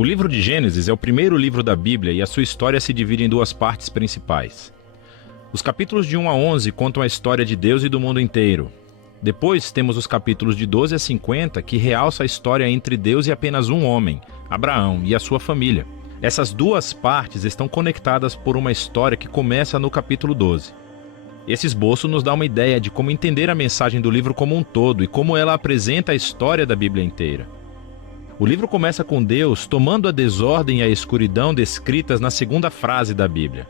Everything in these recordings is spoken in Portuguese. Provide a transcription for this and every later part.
O livro de Gênesis é o primeiro livro da Bíblia e a sua história se divide em duas partes principais. Os capítulos de 1 a 11 contam a história de Deus e do mundo inteiro. Depois temos os capítulos de 12 a 50 que realçam a história entre Deus e apenas um homem, Abraão, e a sua família. Essas duas partes estão conectadas por uma história que começa no capítulo 12. Esse esboço nos dá uma ideia de como entender a mensagem do livro como um todo e como ela apresenta a história da Bíblia inteira. O livro começa com Deus tomando a desordem e a escuridão descritas na segunda frase da Bíblia.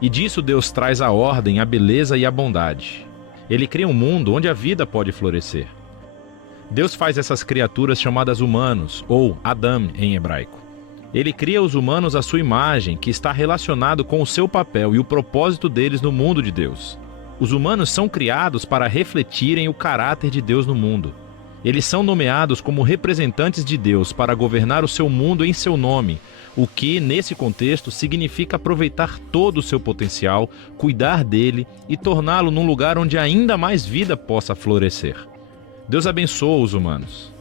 E disso Deus traz a ordem, a beleza e a bondade. Ele cria um mundo onde a vida pode florescer. Deus faz essas criaturas chamadas humanos, ou Adam em hebraico. Ele cria os humanos à sua imagem, que está relacionado com o seu papel e o propósito deles no mundo de Deus. Os humanos são criados para refletirem o caráter de Deus no mundo. Eles são nomeados como representantes de Deus para governar o seu mundo em seu nome, o que, nesse contexto, significa aproveitar todo o seu potencial, cuidar dele e torná-lo num lugar onde ainda mais vida possa florescer. Deus abençoa os humanos.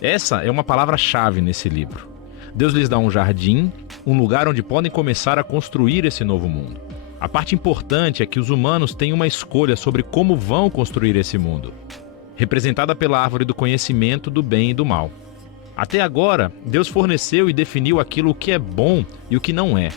Essa é uma palavra-chave nesse livro. Deus lhes dá um jardim, um lugar onde podem começar a construir esse novo mundo. A parte importante é que os humanos têm uma escolha sobre como vão construir esse mundo, representada pela árvore do conhecimento do bem e do mal. Até agora, Deus forneceu e definiu aquilo que é bom e o que não é.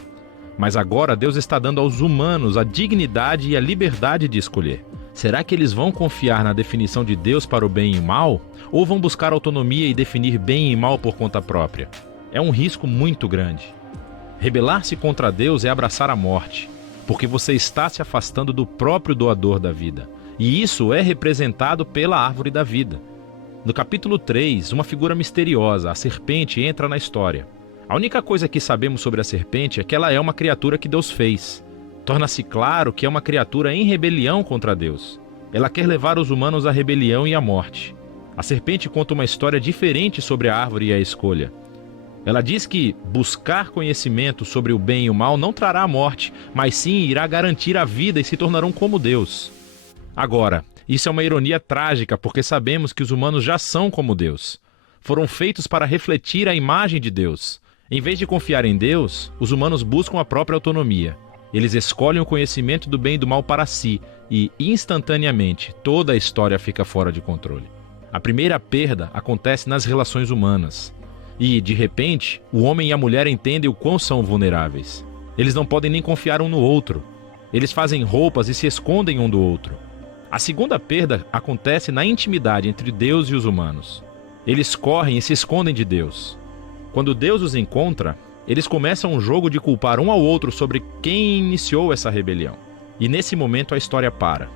Mas agora Deus está dando aos humanos a dignidade e a liberdade de escolher. Será que eles vão confiar na definição de Deus para o bem e o mal? Ou vão buscar autonomia e definir bem e mal por conta própria? É um risco muito grande. Rebelar-se contra Deus é abraçar a morte, porque você está se afastando do próprio doador da vida. E isso é representado pela árvore da vida. No capítulo 3, uma figura misteriosa, a serpente, entra na história. A única coisa que sabemos sobre a serpente é que ela é uma criatura que Deus fez. Torna-se claro que é uma criatura em rebelião contra Deus. Ela quer levar os humanos à rebelião e à morte. A serpente conta uma história diferente sobre a árvore e a escolha. Ela diz que buscar conhecimento sobre o bem e o mal não trará a morte, mas sim irá garantir a vida e se tornarão como Deus. Agora, isso é uma ironia trágica porque sabemos que os humanos já são como Deus. Foram feitos para refletir a imagem de Deus. Em vez de confiar em Deus, os humanos buscam a própria autonomia. Eles escolhem o conhecimento do bem e do mal para si e, instantaneamente, toda a história fica fora de controle. A primeira perda acontece nas relações humanas. E, de repente, o homem e a mulher entendem o quão são vulneráveis. Eles não podem nem confiar um no outro. Eles fazem roupas e se escondem um do outro. A segunda perda acontece na intimidade entre Deus e os humanos. Eles correm e se escondem de Deus. Quando Deus os encontra, eles começam um jogo de culpar um ao outro sobre quem iniciou essa rebelião. E nesse momento a história para.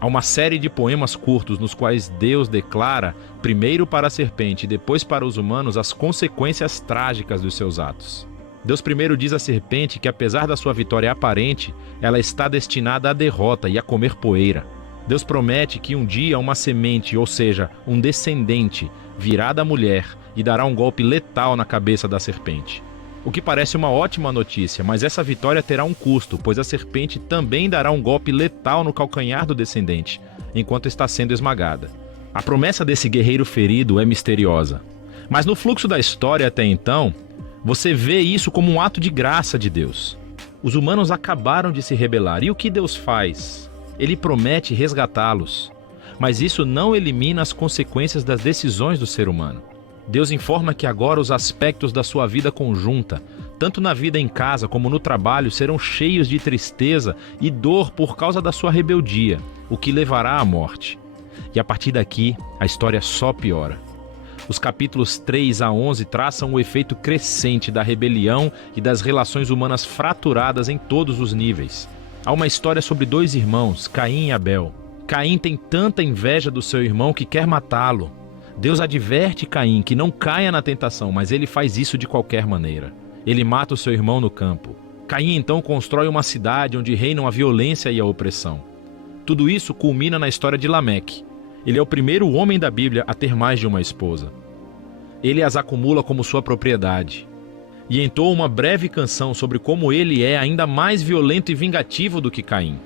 Há uma série de poemas curtos nos quais Deus declara, primeiro para a serpente e depois para os humanos, as consequências trágicas dos seus atos. Deus primeiro diz à serpente que, apesar da sua vitória aparente, ela está destinada à derrota e a comer poeira. Deus promete que um dia uma semente, ou seja, um descendente, virá da mulher e dará um golpe letal na cabeça da serpente. O que parece uma ótima notícia, mas essa vitória terá um custo, pois a serpente também dará um golpe letal no calcanhar do descendente, enquanto está sendo esmagada. A promessa desse guerreiro ferido é misteriosa. Mas no fluxo da história até então, você vê isso como um ato de graça de Deus. Os humanos acabaram de se rebelar. E o que Deus faz? Ele promete resgatá-los. Mas isso não elimina as consequências das decisões do ser humano. Deus informa que agora os aspectos da sua vida conjunta, tanto na vida em casa como no trabalho, serão cheios de tristeza e dor por causa da sua rebeldia, o que levará à morte. E a partir daqui, a história só piora. Os capítulos 3 a 11 traçam o efeito crescente da rebelião e das relações humanas fraturadas em todos os níveis. Há uma história sobre dois irmãos, Caim e Abel. Caim tem tanta inveja do seu irmão que quer matá-lo. Deus adverte Caim que não caia na tentação, mas ele faz isso de qualquer maneira. Ele mata o seu irmão no campo. Caim então constrói uma cidade onde reinam a violência e a opressão. Tudo isso culmina na história de Lameque. Ele é o primeiro homem da Bíblia a ter mais de uma esposa. Ele as acumula como sua propriedade. E entoa uma breve canção sobre como ele é ainda mais violento e vingativo do que Caim.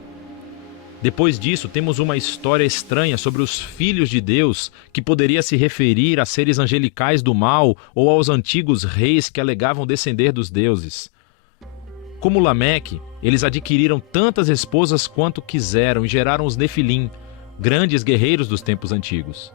Depois disso, temos uma história estranha sobre os filhos de Deus, que poderia se referir a seres angelicais do mal ou aos antigos reis que alegavam descender dos deuses. Como Lameque, eles adquiriram tantas esposas quanto quiseram e geraram os Nefilim, grandes guerreiros dos tempos antigos.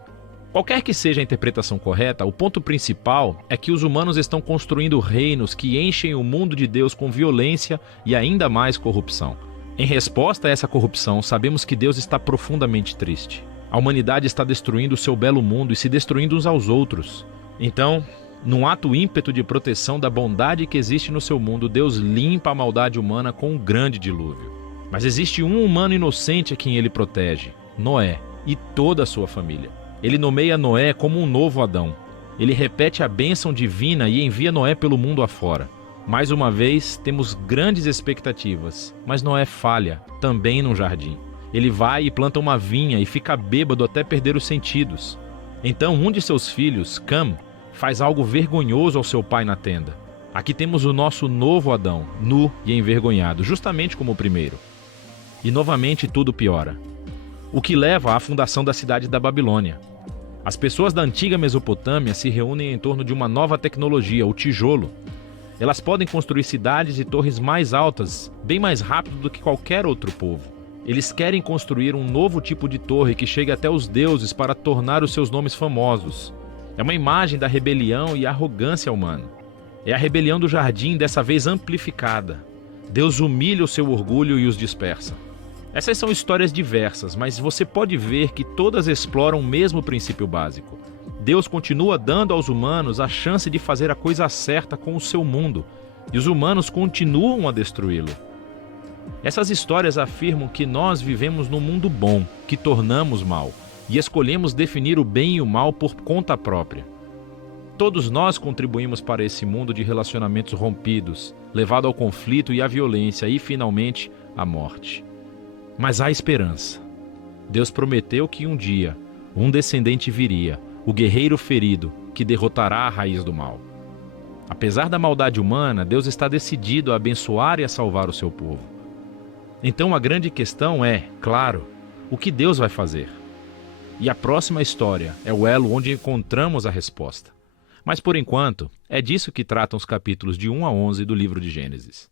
Qualquer que seja a interpretação correta, o ponto principal é que os humanos estão construindo reinos que enchem o mundo de Deus com violência e ainda mais corrupção. Em resposta a essa corrupção, sabemos que Deus está profundamente triste. A humanidade está destruindo o seu belo mundo e se destruindo uns aos outros. Então, num ato ímpeto de proteção da bondade que existe no seu mundo, Deus limpa a maldade humana com um grande dilúvio. Mas existe um humano inocente a quem ele protege, Noé, e toda a sua família. Ele nomeia Noé como um novo Adão. Ele repete a bênção divina e envia Noé pelo mundo afora. Mais uma vez, temos grandes expectativas, mas Noé falha, também no jardim. Ele vai e planta uma vinha e fica bêbado até perder os sentidos. Então, um de seus filhos, Cam, faz algo vergonhoso ao seu pai na tenda. Aqui temos o nosso novo Adão, nu e envergonhado, justamente como o primeiro. E novamente tudo piora. O que leva à fundação da cidade da Babilônia. As pessoas da antiga Mesopotâmia se reúnem em torno de uma nova tecnologia, o tijolo. Elas podem construir cidades e torres mais altas, bem mais rápido do que qualquer outro povo. Eles querem construir um novo tipo de torre que chegue até os deuses para tornar os seus nomes famosos. É uma imagem da rebelião e arrogância humana. É a rebelião do jardim, dessa vez amplificada. Deus humilha o seu orgulho e os dispersa. Essas são histórias diversas, mas você pode ver que todas exploram o mesmo princípio básico. Deus continua dando aos humanos a chance de fazer a coisa certa com o seu mundo, e os humanos continuam a destruí-lo. Essas histórias afirmam que nós vivemos num mundo bom, que tornamos mal, e escolhemos definir o bem e o mal por conta própria. Todos nós contribuímos para esse mundo de relacionamentos rompidos, levado ao conflito e à violência e, finalmente, à morte. Mas há esperança. Deus prometeu que um dia um descendente viria, o guerreiro ferido, que derrotará a raiz do mal. Apesar da maldade humana, Deus está decidido a abençoar e a salvar o seu povo. Então a grande questão é, claro, o que Deus vai fazer? E a próxima história é o elo onde encontramos a resposta. Mas por enquanto, é disso que tratam os capítulos de 1 a 11 do livro de Gênesis.